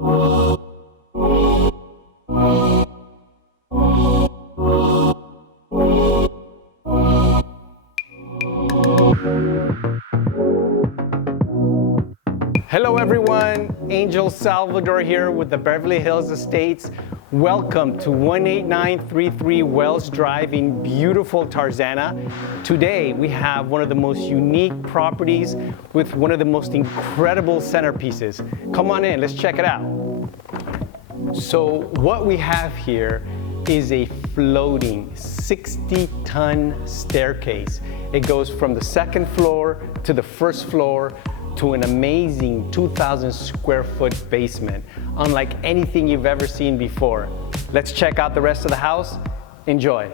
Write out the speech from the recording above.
Hello everyone, Angel Salvador here with the Beverly Hills Estates. Welcome to 18933 Wells Drive in beautiful Tarzana. Today we have one of the most unique properties with one of the most incredible centerpieces. Come on in, let's check it out. So what we have here is a floating 60-ton staircase. It goes from the second floor to the first floor to an amazing 2,000 square foot basement, unlike anything you've ever seen before. Let's check out the rest of the house. Enjoy.